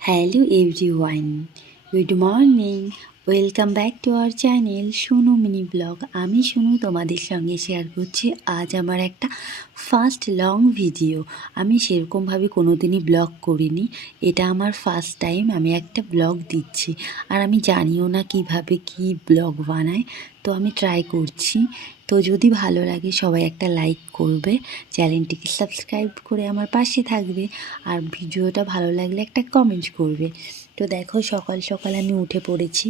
Hello everyone, good morning. Welcome back to our channel Sonu mini blog. আমি সোনু তোমাদের সঙ্গে share করছি আজ আমার একটা ফার্স্ট লং ভিডিও। আমি সেরকমভাবে কোনো দিনই ব্লগ করিনি, এটা আমার ফার্স্ট টাইম আমি একটা ব্লগ দিচ্ছি। আর আমি জানিও না কিভাবে কি ব্লগ বানায়, তো আমি ট্রাই করছি। তো যদি ভালো লাগে সবাই একটা লাইক করবে, চ্যানেলটিকে সাবস্ক্রাইব করে আমার পাশে থাকবে, আর ভিডিওটা ভালো লাগলে একটা কমেন্ট করবে। তো দেখো সকাল সকাল আমি উঠে পড়েছি।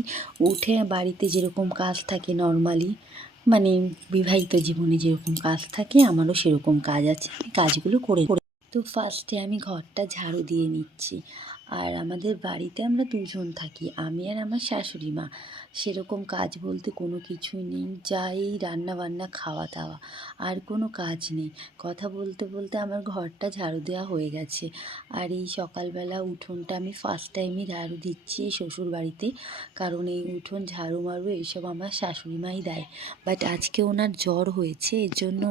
উঠে বাড়িতে যেরকম কাজ থাকে নর্মালি, মানে বিবাহিত জীবনে যেরকম কাজ থাকে আমারও সেরকম কাজ আছে, আমি কাজগুলো করে। তো ফার্স্টে আমি ঘরটা ঝাড়ু দিয়ে নিচ্ছি। আর আমাদের বাড়িতে আমরা দুজন থাকি, আমি আর আমার শাশুড়ি মা। সেরকম কাজ বলতে কোনো কিছুই নেই, যা এই রান্না বান্না খাওয়া দাওয়া, আর কোনো কাজ নেই। কথা বলতে বলতে আমার ঘরটা ঝাড়ু দেওয়া হয়ে গেছে। আর এই সকালবেলা উঠোনটা আমি ফার্স্ট টাইমই ঝাড়ু দিচ্ছি শ্বশুর বাড়িতে, কারণ এই উঠোন ঝাড়ু মারু এইসব আমার শাশুড়ি মাই দেয়। বাট আজকে ওনার জ্বর হয়েছে, এর জন্য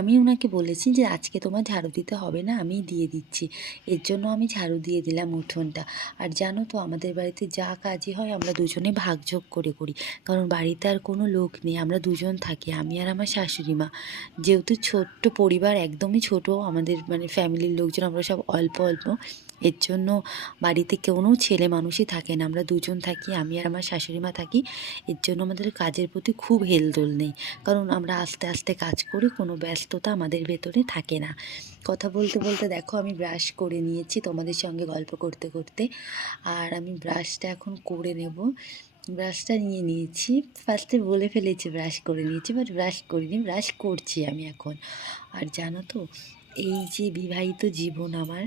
আমি ওনাকে বলেছি যে আজকে তোমার ঝাড়ু দিতে হবে না, আমি দিয়ে দিচ্ছি। এর জন্য আমি ঝাড়ু দিয়ে দিলাম উঠোনটা। আর জানো তো আমাদের বাড়িতে যা কাজই হয় আমরা দুজনে ভাগযোগ করে করি, কারণ বাড়িতে আর কোনো লোক নেই, আমরা দুজন থাকি, আমি আর আমার শাশুড়ি মা। যেহেতু ছোট্ট পরিবার, একদমই ছোট আমাদের, মানে ফ্যামিলির লোকজন আমরা সব অল্প অল্প, এর জন্য বাড়িতে কোনো ছেলে মানুষই থাকে না, আমরা দুজন থাকি, আমি আর আমার শাশুড়ি মা থাকি। এর জন্য আমাদের কাজের প্রতি খুব হেলদোল নেই, কারণ আমরা আস্তে আস্তে কাজ করি, কোনো ব্যস্ততা আমাদের ভেতরে থাকে না। কথা বলতে বলতে দেখো আমি ব্রাশ করে নিয়েছি তোমাদের সঙ্গে গল্প করতে করতে। আর আমি ব্রাশটা এখন করে নেব। ব্রাশটা নিয়ে নিয়েছি, ফার্স্টে বলে ফেলেছি ব্রাশ করে নিয়েছি, বাট ব্রাশ করিনি, ব্রাশ করছি আমি এখন। আর জানো তো, এই যে বিবাহিত জীবন আমার,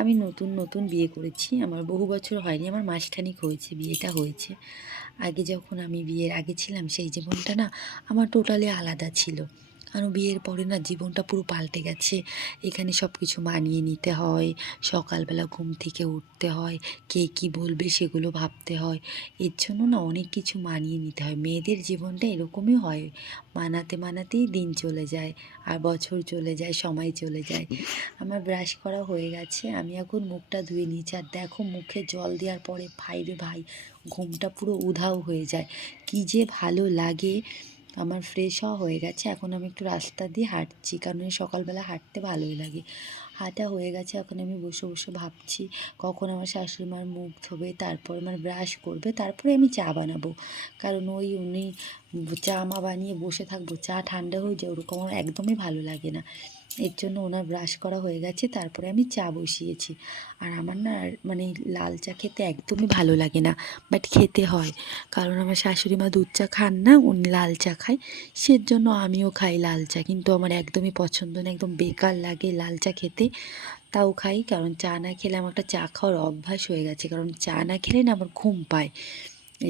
আমি নতুন নতুন বিয়ে করেছি, আমার বহু বছর হয়নি, আমার মাসখানেক হয়েছে বিয়েটা হয়েছে। আগে যখন আমি বিয়ের আগে ছিলাম সেই জীবনটা না আমার টোটালি আলাদা ছিল। কারণ বিয়ের পরে না জীবনটা পুরো পাল্টে গেছে। এখানে সব কিছু মানিয়ে নিতে হয়, সকালবেলা ঘুম থেকে উঠতে হয়, কে কী বলবে সেগুলো ভাবতে হয়। এর জন্য না অনেক কিছু মানিয়ে নিতে হয়, মেয়েদের জীবনটা এরকমই হয়, মানাতে মানাতেই দিন চলে যায়, আর বছর চলে যায়, সময় চলে যায়। আমার ব্রাশ করা হয়ে গেছে, আমি এখন মুখটা ধুয়ে নিয়েছি। আর দেখো মুখে জল দেওয়ার পরে ভাই রে ভাই, ঘুমটা পুরো উধাও হয়ে যায়, কী যে ভালো লাগে। আমার ফ্রেশ হওয়া হয়ে গেছে, এখন আমি একটু রাস্তা দিয়ে হাঁটছি, কারণ এই সকালবেলা হাঁটতে ভালোই লাগে। হাঁটা হয়ে গেছে, এখন আমি বসে বসে ভাবছি কখন আমার শাশুড়ি মার মুখ ধোবে, তারপর আমার ব্রাশ করবে, তারপরে আমি চা বানাবো। কারণ উনি চা মা বানিয়ে বসে থাকবো, চা ঠান্ডা হয়ে যায়, ওরকম আমার একদমই ভালো লাগে না। এর জন্য ওনার ব্রাশ করা হয়ে গেছে, তারপরে আমি চা বসিয়েছি। আর আমার না মানে লাল চা খেতে একদমই ভালো লাগে না, বাট খেতে হয়, কারণ আমার শাশুড়ি মা দুধ চা খান না, উনি লাল চা খায়। সেজন্য আমিও খাই লাল চা, কিন্তু আমার একদমই পছন্দ না, একদম বেকার লাগে লাল চা খেতে। তাও খাই, কারণ চা না খেলে আমার একটা চা খাওয়ার অভ্যাস হয়ে গেছে, কারণ চা না খেলে না আমার ঘুম পায়।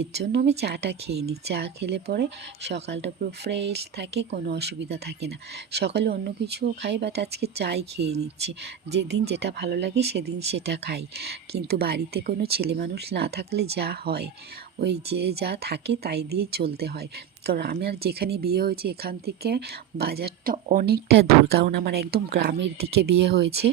এর জন্য আমি চাটা খেয়ে নিই, চা খেলে পরে সকালটা পুরো ফ্রেশ থাকে, কোনো অসুবিধা থাকে না। সকালে অন্য কিছুও খাই, বাট আজকে চাই খেয়ে নিচ্ছি, যেদিন যেটা ভালো লাগে সেদিন সেটা খাই। কিন্তু বাড়িতে কোনো ছেলে মানুষ না থাকলে যা হয়, ওই যে যা থাকে তাই দিয়ে চলতে হয়। কারণ আমার যেখানে বিয়ে হয়েছে এখান থেকে বাজারটা অনেকটা দূর, কারণ আমার একদম গ্রামের দিকে বিয়ে হয়েছে,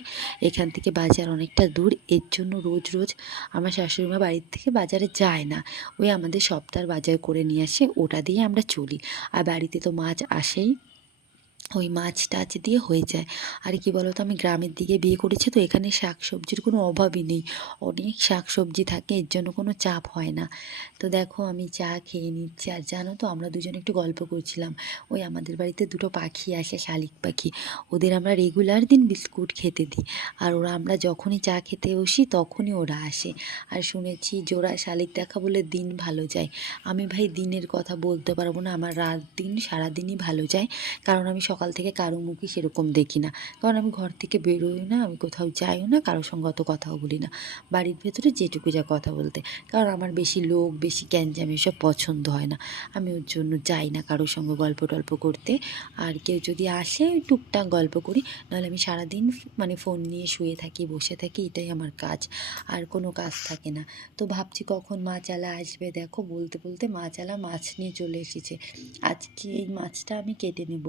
এখান থেকে বাজার অনেকটা দূর। এর জন্য রোজ রোজ আমার শাশুড়ি মা বাড়ির থেকে বাজারে যায় না, ওই আমাদের সপ্তাহের বাজার করে নিয়ে আসে, ওটা দিয়ে আমরা চলি। আর বাড়িতে তো মাছ আসেই, ওই মাছ টাছ দিয়ে হয়ে যায়। আর কি বলো তো, আমি গ্রামের দিকে বিয়ে করেছি, তো এখানে শাক সবজির কোনো অভাবই নেই, অনেক শাক সবজি থাকে, এর জন্য কোনো চাপ হয় না। তো দেখো আমি চা খেয়ে নিচ্ছি। আর জানো তো আমরা দুজনে একটু গল্প করছিলাম, ওই আমাদের বাড়িতে দুটো পাখি আসে, শালিক পাখি, ওদের আমরা রেগুলার দিন বিস্কুট খেতে দিই। আর ওরা, আমরা যখনই চা খেতে বসি তখনই ওরা আসে। আর শুনেছি জোড়া শালিক দেখা বলে দিন ভালো যায়। আমি ভাই দিনের কথা বলতে পারবো না, আমার রাত দিন সারাদিনই ভালো যায়, কারণ আমি সকাল থেকে কারো মুখই সেরকম দেখি না, কারণ আমি ঘর থেকে বেরোই না, আমি কোথাও যাইও না, কারোর সঙ্গে অত কথাও বলি না, বাড়ির ভেতরে যেটুকু যা কথা বলতে, কারণ আমার বেশি লোক বেশি গ্যাঞ্জাম এসব পছন্দ হয় না, আমি ওর জন্য যাই না কারোর সঙ্গে গল্প টল্প করতে। আর কেউ যদি আসে ওই টুকটাক গল্প করি, নাহলে আমি সারাদিন মানে ফোন নিয়ে শুয়ে থাকি, বসে থাকি, এটাই আমার কাজ, আর কোনো কাজ থাকে না। তো ভাবছি কখন মাছওয়ালা আসবে, দেখো বলতে বলতে মাছওয়ালা মাছ নিয়ে চলে এসেছে। আজকে এই মাছটা আমি কেটে নেব।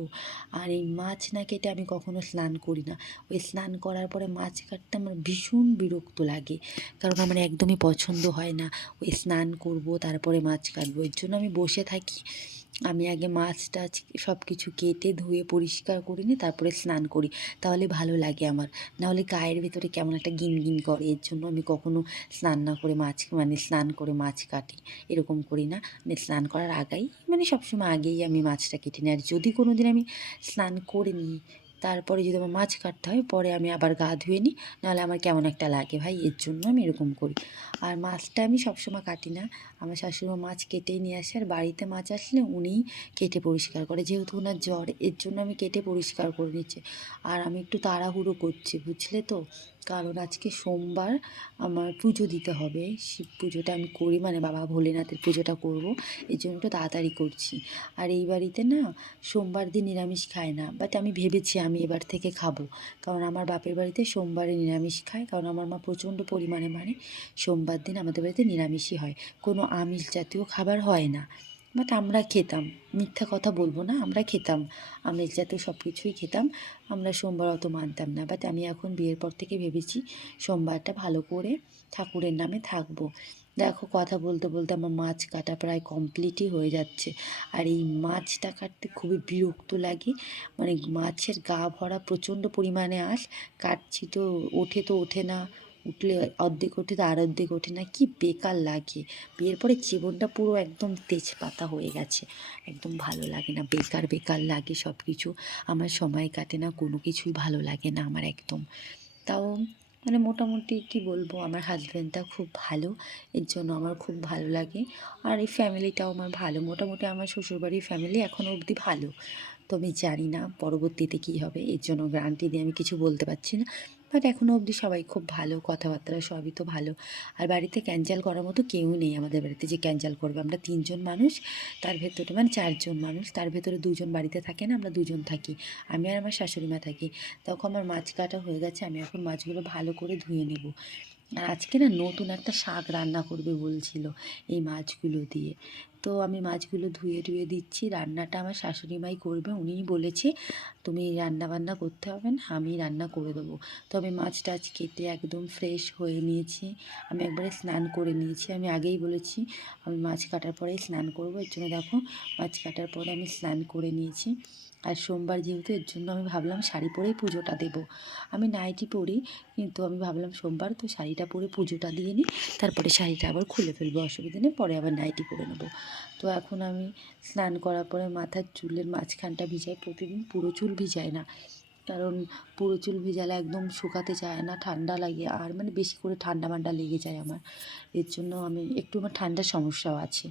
আর আর এই মাছ না কেটে আমি কখনো স্নান করি না। ওই স্নান করার পরে মাছ কাটতে আমার ভীষণ বিরক্ত লাগে, কারণ আমার একদমই পছন্দ হয় না ওই স্নান করব তারপরে মাছ কাটবো। এর জন্য আমি বসে থাকি, আমি আগে মাছ টাছ সব কিছু কেটে ধুয়ে পরিষ্কার করে নিই, তারপরে স্নান করি, তাহলে ভালো লাগে আমার। নাহলে গায়ের ভেতরে কেমন একটা ঘিন করে। এর জন্য আমি কখনো স্নান না করে মাছ মানে স্নান করে মাছ কাটি এরকম করি না। মানে স্নান করার আগেই মানে সবসময় আগেই আমি মাছটা কেটে নিই। আর যদি কোনো দিন আমি স্নান করে নিই, তারপরে যদি আমার মাছ কাটতে হয়, পরে আমি আবার গা ধুয়ে নিই, নাহলে আমার কেমন একটা লাগে ভাই, এর জন্য আমি এরকম করি। আর মাছটা আমি সবসময় কাটি না, আমার শাশুড়িমা মাছ কেটেই নিয়ে আসে, আর বাড়িতে মাছ আসলে উনিই কেটে পরিষ্কার করে, যেহেতু ওনার জ্বর, এর জন্য আমি কেটে পরিষ্কার করে নিচ্ছি। আর আমি একটু তাড়াহুড়ো করছি, বুঝলে তো, কারণ আজকে সোমবার, আমার পুজো দিতে হবে, শিব পুজোটা আমি করি, মানে বাবা ভোলেনাথের পুজোটা করব, এই জন্য একটু তাড়াতাড়ি করছি। আর এই বাড়িতে না সোমবার দিন নিরামিষ খায় না, বাট আমি ভেবেছি আমি এবার থেকে খাবো, কারণ আমার বাপের বাড়িতে সোমবারে নিরামিষ খায়, কারণ আমার মা প্রচণ্ড পরিমাণে মানে সোমবার দিন আমাদের বাড়িতে নিরামিষই হয়, কোনো আমিষ জাতীয় খাবার হয় না। বাট আমরা খেতাম, মিথ্যা কথা বলবো না, আমরা খেতাম, আমিষ জাতীয় সব কিছুই খেতাম, আমরা সোমবার অত মানতাম না। বাট আমি এখন বিয়ের পর থেকে ভেবেছি সোমবারটা ভালো করে ঠাকুরের নামে থাকবো। দেখো কথা বলতে বলতে আমার মাছ কাটা প্রায় কমপ্লিটই হয়ে যাচ্ছে। আর এই মাছটা কাটতে খুবই বিরক্ত লাগে, মানে মাছের গা ভরা প্রচণ্ড পরিমাণে আঁশ, কাটছি তো ওঠে না, উঠলে অর্ধেক ওঠে তো আর অর্ধেক ওঠে না, কি বেকার লাগে। বিয়ের পরে জীবনটা পুরো একদম তেজপাতা হয়ে গেছে, একদম ভালো লাগে না, বেকার বেকার লাগে সব কিছু, আমার সময় কাটে না, কোনো কিছুই ভালো লাগে না আমার একদম। তাও মানে মোটামুটি কী বলবো, আমার হাজব্যান্ডটা খুব ভালো, এর জন্য আমার খুব ভালো লাগে। আর এই ফ্যামিলিটাও আমার ভালো, মোটামুটি আমার শ্বশুরবাড়ির ফ্যামিলি এখনও অবধি ভালো। তো আমি জানি না পরবর্তীতে কী হবে, এর জন্য গ্যারান্টি দিয়ে আমি কিছু বলতে পারছি না। বাট এখনও অবধি সবাই খুব ভালো, কথাবার্তা সবই তো ভালো। আর বাড়িতে ক্যাঞ্চাল করার মতো কেউ নেই আমাদের বাড়িতে যে ক্যাঞ্চাল করবে। আমরা 3 জন মানুষ, তার ভেতরে মানে 4 জন মানুষ, তার ভেতরে 2 জন বাড়িতে থাকে না, আমরা 2 জন থাকি, আমি আর আমার শাশুড়ি মা থাকি। তখন আমার মাছ কাটা হয়ে গেছে, আমি এখন মাছগুলো ভালো করে ধুয়ে নেব। আর আজকে না নতুন একটা শাক রান্না করবে বলছিল এই মাছগুলো দিয়ে। তো আমি মাছগুলো ধুয়ে টুয়ে দিচ্ছি, রান্নাটা আমার শাশুড়ি মাই করবে, উনিই বলেছে তুমি রান্না বান্না করতে হবে না, আমি রান্না করে দেবো। তো আমি মাছ টাছ কেটে একদম ফ্রেশ হয়ে নিয়েছি, আমি একবারে স্নান করে নিয়েছি, আমি আগেই বলেছি আমি মাছ কাটার পরেই স্নান করবো, এর জন্য দেখো মাছ কাটার পরে আমি স্নান করে নিয়েছি। আর সোমবার যেহেতু, এর জন্য আমি ভাবলাম শাড়ি পরেই পুজোটা দেবো। আমি নাইটি পরি, কিন্তু আমি ভাবলাম সোমবার তো শাড়িটা পরে পুজোটা দিয়ে নিই, তারপরে শাড়িটা আবার খুলে ফেলবো, অসুবিধা নেই, পরে আবার নাইটি পরে নেবো। তো এখন আমি স্নান করার পরে মাথার চুলের মাঝখানটা ভিজাই প্রতিদিন, পুরো চুল ভিজাই না, কারণ পুরো চুল ভিজালে একদম শুকাতে চায় না, ঠান্ডা লাগে, আর মানে বেশি করে ঠান্ডা মান্ডা লেগে যায় আমার, এর জন্য আমি একটু, আমার ঠান্ডার সমস্যাও আছে,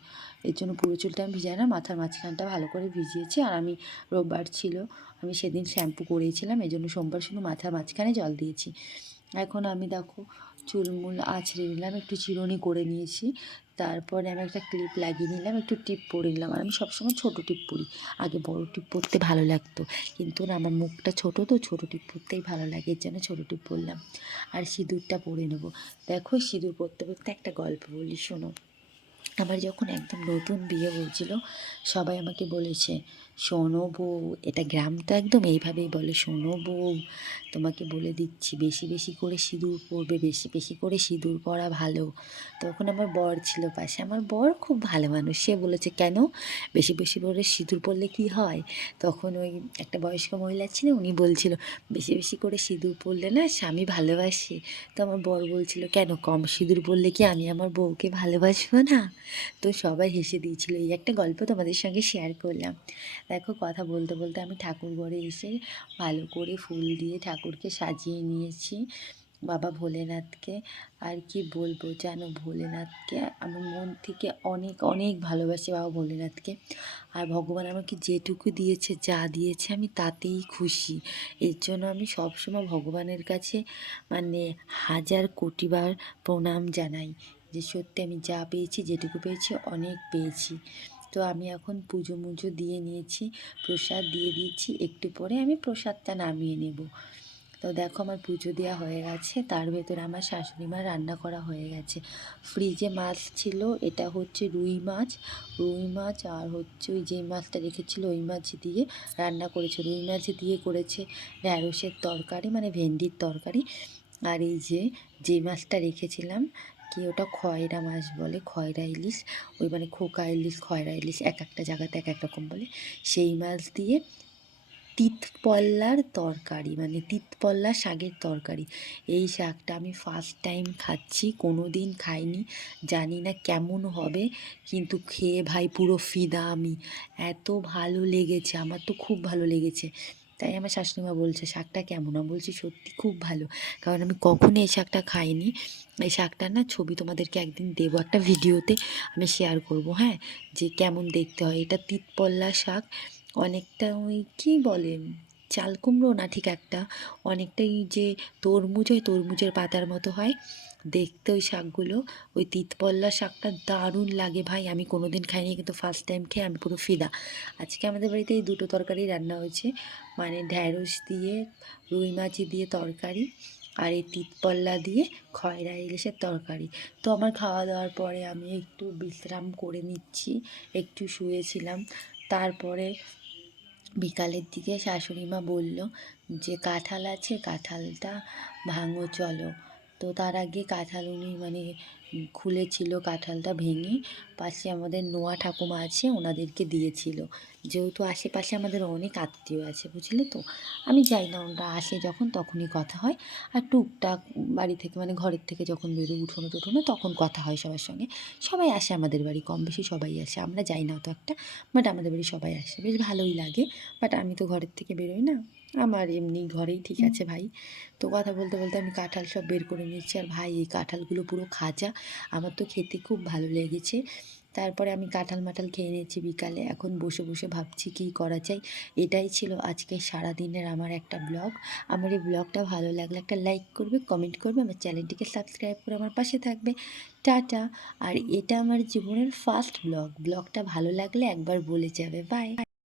এর জন্য পুরো চুলটা আমি ভিজাই না, মাথার মাঝখানটা ভালো করে ভিজিয়েছি। আর আমি রোববার ছিল, আমি সেদিন শ্যাম্পু করেছিলাম, এই জন্য সোমবার শুধু মাথার মাঝখানে জল দিয়েছি। এখন আমি দেখো চুলমুল আঁচড়ে নিলাম, একটু চিরুনি করে নিয়েছি, তারপরে আমি একটা ক্লিপ লাগিয়ে নিলাম, একটু টিপ পরে নিলাম। আর আমি সবসময় ছোটো টিপ পরি, আগে বড় টিপ পরতে ভালো লাগতো, কিন্তু না আমার মুখটা ছোটো তো, ছোটো টিপ পরতেই ভালো লাগে, এর জন্য ছোটো টিপ পরলাম। আর সিঁদুরটা পরে নেবো। দেখো সিঁদুর পরতে পরতে একটা গল্প বলি, শোনো। আমার যখন একদম নতুন বিয়ে হয়েছিল, সবাই আমাকে বলেছে, শোনো বউ, এটা গ্রাম তো একদম এইভাবেই বলে, শোনো বউ, তোমাকে বলে দিচ্ছি বেশি বেশি করে সিঁদুর পরবে, বেশি বেশি করে সিঁদুর পরা ভালো। তখন আমার বর ছিল পাশে, আমার বর খুব ভালো মানুষ, সে বলেছে কেন বেশি বেশি করে সিঁদুর পরলে কী হয়। তখন ওই একটা বয়স্ক মহিলা ছিল, উনি বলছিল বেশি বেশি করে সিঁদুর পরলে না স্বামী ভালোবাসে। তো আমার বর বলছিল কেন কম সিঁদুর পরলে কি আমি আমার বউকে ভালোবাসবো না। তো সবাই হেসে দিয়েছিল, এই একটা গল্প তোমাদের সঙ্গে শেয়ার করলাম। দেখো কথা বলতে বলতে আমি ঠাকুর ঘরে এসে ভালো করে ফুল দিয়ে ঠাকুরকে সাজিয়ে নিয়েছি, বাবা ভোলেনাথকে। আর কি বলবো জানো, ভোলেনাথকে আমার মন থেকে অনেক অনেক ভালোবাসি, বাবা ভোলেনাথকে। আর ভগবান আমাকে যেটুকু দিয়েছে, যা দিয়েছে আমি তাতেই খুশি। এর জন্য আমি সবসময় ভগবানের কাছে মানে হাজার কোটিবার প্রণাম জানাই, যে সত্যি আমি যা পেয়েছি, যেটুকু পেয়েছি অনেক পেয়েছি। তো আমি এখন পুজো মুজো দিয়ে নিয়েছি, প্রসাদ দিয়ে দিয়েছি, একটু পরে আমি প্রসাদটা নামিয়ে নেব। তো দেখো আমার পুজো দেওয়া হয়ে গেছে, তার ভেতরে আমার শাশুড়ি মা রান্না করা হয়ে গেছে। ফ্রিজে মাছ ছিল, এটা হচ্ছে রুই মাছ আর হচ্ছে ওই যে মাছটা রেখেছিল ওই মাছ দিয়ে রান্না করেছে। রুই মাছ দিয়ে করেছে ঢ্যাঁড়সের তরকারি, মানে ভেন্ডির তরকারি। আর এই যে মাছটা রেখেছিলাম, কি ওটা খয়রা মাছ বলে, খয়রা ইলিশ, ওই মানে খোকা ইলিশ, খয়রা ইলিশ এক একটা জায়গাতে এক এক রকম বলে, সেই মাছ দিয়ে তিতপল্লার তরকারি, মানে তিতপল্লা শাকের তরকারি। এই শাকটা আমি ফার্স্ট টাইম খাচ্ছি, কোনো দিন খাইনি, জানি না কেমন হবে, কিন্তু খেয়ে ভাই পুরো ফিদা আমি। এত ভালো লেগেছে, আমার তো খুব ভালো লেগেছে। তাই আমার শাশুড়িমা বলছে শাকটা কেমন, আমি বলছি সত্যি খুব ভালো, কারণ আমি কখনো এই শাকটা খাইনি। এই শাকটার না ছবি তোমাদেরকে একদিন দেবো, একটা ভিডিওতে আমি শেয়ার করব, হ্যাঁ, যে কেমন দেখতে হয়। এটা তিতপল্লা শাক, অনেকটা ওই কী বলে, চাল কুমড়ো না ঠিক একটা, অনেকটাই যে তরমুজ, ওই তরমুজের পাতার মতো হয় দেখতে ওই শাকগুলো। ওই তিতপল্লা শাকটা দারুণ লাগে ভাই, আমি কোনো দিন খাইনি, কিন্তু ফার্স্ট টাইম খেয়ে আমি পুরো ফিদা। আজকে আমাদের বাড়িতে এই দুটো তরকারি রান্না হয়েছে, মানে ঢ্যাঁড়স দিয়ে রুই মাছ দিয়ে তরকারি, আর এই তিতপল্লা দিয়ে খয়রা ইলিশের তরকারি। তো আমার খাওয়া দাওয়ার পরে আমি একটু বিশ্রাম করে নিচ্ছি, একটু শুয়েছিলাম। তারপরে বিকালের দিকে শাশুড়ি মা বলল যে কাঁঠাল আছে, কাঁঠালটা ভাঙো চলো। তো তার আগে কাঁঠাল উনি মানে খুলেছিল, কাঁঠালটা ভেঙে পাশে আমাদের নোয়া ঠাকুমা আছে ওনাদেরকে দিয়েছিল। যেহেতু আশেপাশে আমাদের অনেক আত্মীয় আছে, বুঝলে তো, আমি যাই না, ওনারা আসে যখন তখনই কথা হয়। আর টুকটাক বাড়ি থেকে মানে ঘরের থেকে যখন বেরো উঠোনো টুঠোনো তখন কথা হয় সবার সঙ্গে। সবাই আসে আমাদের বাড়ি, কম বেশি সবাই আসে, আমরা যাই না অত একটা, বাট আমাদের বাড়ি সবাই আসে, বেশ ভালোই লাগে। বাট আমি তো ঘরের থেকে বেরোই না, আমার এমনি ঘরেই ঠিক আছে ভাই। তো কথা বলতে বলতে আমি কাঁঠাল সব বের করে নিচ্ছি, আর ভাই এই কাঁঠালগুলো পুরো খাজা, আমার তো খেতে খুব ভালো লেগেছে। তারপরে আমি কাঁঠাল মাঠাল খেয়ে নিয়েছি বিকালে, এখন বসে বসে ভাবছি কী করা যায়। এটাই ছিল আজকে সারাদিনের আমার একটা ব্লগ। আমার এই ব্লগটা ভালো লাগলে একটা লাইক করবে, কমেন্ট করবে, আমার চ্যানেলটিকে সাবস্ক্রাইব করে আমার পাশে থাকবে। টাটা। আর এটা আমার জীবনের ফার্স্ট ব্লগটা ভালো লাগলে একবার বলে যাবে, বাই।